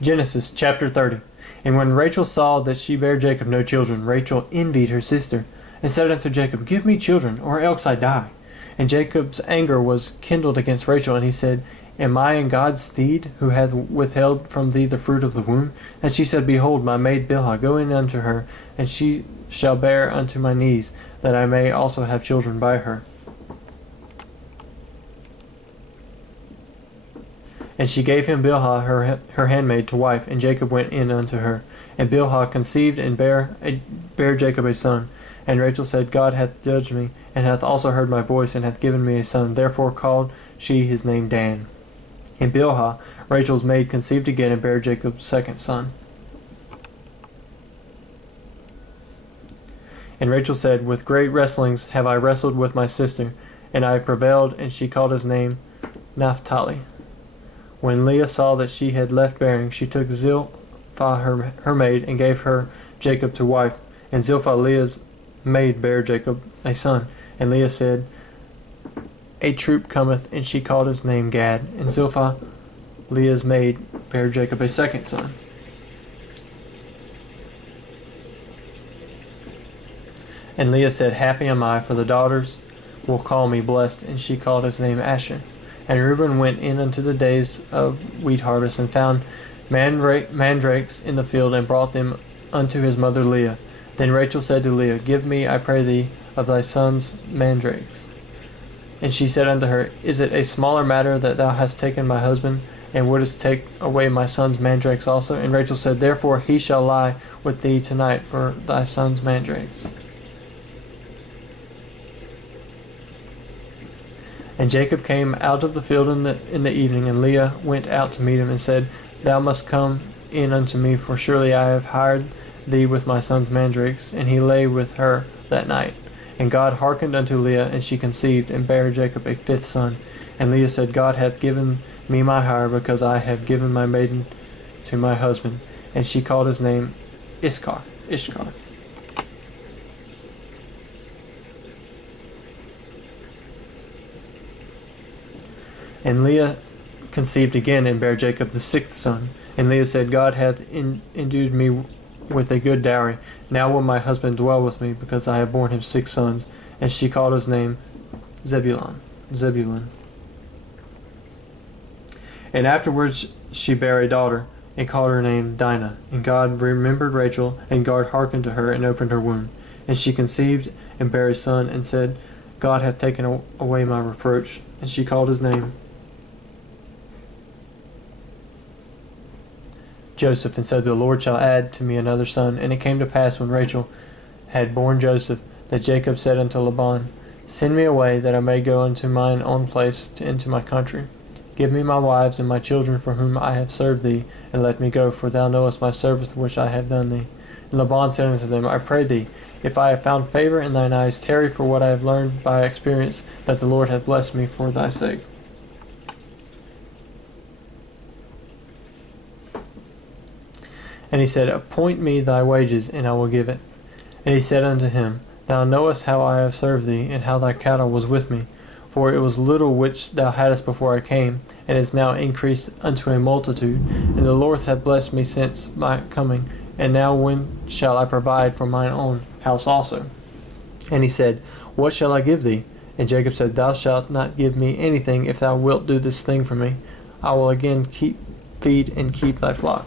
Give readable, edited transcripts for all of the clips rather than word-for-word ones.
Genesis chapter 30. And when Rachel saw that she bare Jacob no children, Rachel envied her sister, and said unto Jacob, Give me children, or else I die. And Jacob's anger was kindled against Rachel, and he said, Am I in God's stead, who hath withheld from thee the fruit of the womb? And she said, Behold, my maid Bilhah, go in unto her, and she shall bear unto my knees, that I may also have children by her. And she gave him Bilhah her handmaid to wife, and Jacob went in unto her. And Bilhah conceived and bare Jacob a son. And Rachel said, God hath judged me, and hath also heard my voice, and hath given me a son. Therefore called she his name Dan. And Bilhah, Rachel's maid, conceived again, and bare Jacob's second son. And Rachel said, With great wrestlings have I wrestled with my sister, and I prevailed, and she called his name Naphtali. When Leah saw that she had left bearing, she took Zilpah her maid, and gave her Jacob to wife. And Zilpah Leah's maid bare Jacob a son. And Leah said, A troop cometh, and she called his name Gad. And Zilpah Leah's maid bare Jacob a second son. And Leah said, Happy am I, for the daughters will call me blessed. And she called his name Asher. And Reuben went in unto the days of wheat harvest, and found mandrakes in the field, and brought them unto his mother Leah. Then Rachel said to Leah, Give me, I pray thee, of thy son's mandrakes. And she said unto her, Is it a smaller matter that thou hast taken my husband, and wouldest take away my son's mandrakes also? And Rachel said, Therefore he shall lie with thee tonight for thy son's mandrakes. And Jacob came out of the field in the evening, and Leah went out to meet him, and said, Thou must come in unto me, for surely I have hired thee with my son's mandrakes. And he lay with her that night. And God hearkened unto Leah, and she conceived, and bare Jacob a fifth son. And Leah said, God hath given me my hire, because I have given my maiden to my husband. And she called his name Ishkar. And Leah conceived again, and bare Jacob the sixth son. And Leah said, God hath endued me with a good dowry. Now will my husband dwell with me, because I have borne him 6 sons. And she called his name Zebulun. And afterwards she bare a daughter, and called her name Dinah. And God remembered Rachel, and God hearkened to her, and opened her womb. And she conceived, and bare a son, and said, God hath taken away my reproach. And she called his name Joseph, and said, The Lord shall add to me another son. And it came to pass, when Rachel had borne Joseph, that Jacob said unto Laban, Send me away, that I may go unto mine own place, into my country. Give me my wives and my children, for whom I have served thee, and let me go, for thou knowest my service which I have done thee. And Laban said unto them, I pray thee, if I have found favor in thine eyes, tarry for what I have learned by experience, that the Lord hath blessed me for thy sake. And he said, Appoint me thy wages, and I will give it. And he said unto him, Thou knowest how I have served thee, and how thy cattle was with me. For it was little which thou hadst before I came, and is now increased unto a multitude. And the Lord hath blessed me since my coming. And now when shall I provide for mine own house also? And he said, What shall I give thee? And Jacob said, Thou shalt not give me anything, if thou wilt do this thing for me. I will again feed and keep thy flock.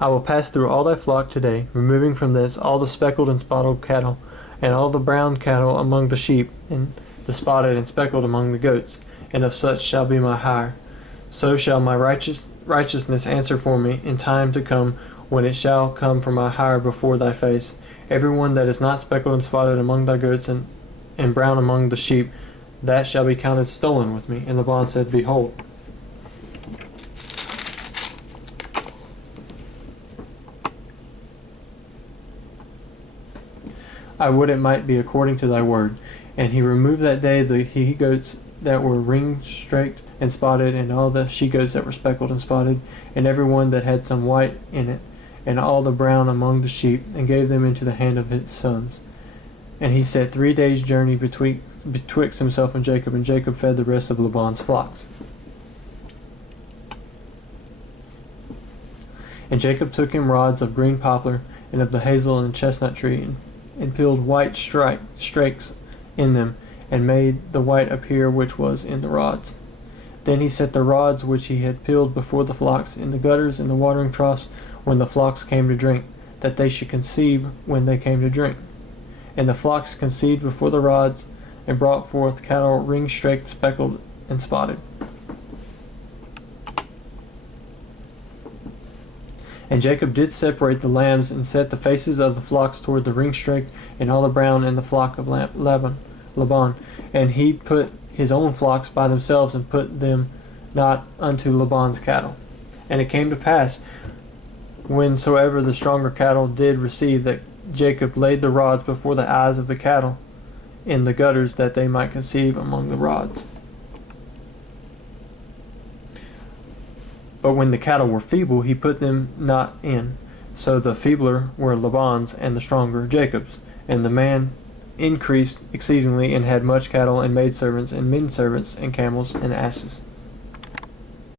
I will pass through all thy flock today, removing from this all the speckled and spotted cattle, and all the brown cattle among the sheep, and the spotted and speckled among the goats, and of such shall be my hire. So shall my righteousness answer for me in time to come, when it shall come for my hire before thy face. Every one that is not speckled and spotted among thy goats, and brown among the sheep, that shall be counted stolen with me. And Laban said, Behold, I would it might be according to thy word. And he removed that day the he-goats that were ring-straked and spotted, and all the she-goats that were speckled and spotted, and every one that had some white in it, and all the brown among the sheep, and gave them into the hand of his sons. And he set 3 days' journey betwixt betwixt himself and Jacob fed the rest of Laban's flocks. And Jacob took him rods of green poplar, and of the hazel and chestnut tree, and peeled white strakes in them, and made the white appear which was in the rods. Then he set the rods which he had peeled before the flocks in the gutters and the watering troughs when the flocks came to drink, that they should conceive when they came to drink. And the flocks conceived before the rods, and brought forth cattle ring-straked, speckled, and spotted. And Jacob did separate the lambs, and set the faces of the flocks toward the ring-straked, and all the brown in the flock of Laban. And he put his own flocks by themselves, and put them not unto Laban's cattle. And it came to pass, whensoever the stronger cattle did receive, that Jacob laid the rods before the eyes of the cattle in the gutters, that they might conceive among the rods. But when the cattle were feeble, he put them not in. So the feebler were Laban's, and the stronger Jacob's. And the man increased exceedingly, and had much cattle, and maidservants, and menservants, and camels, and asses.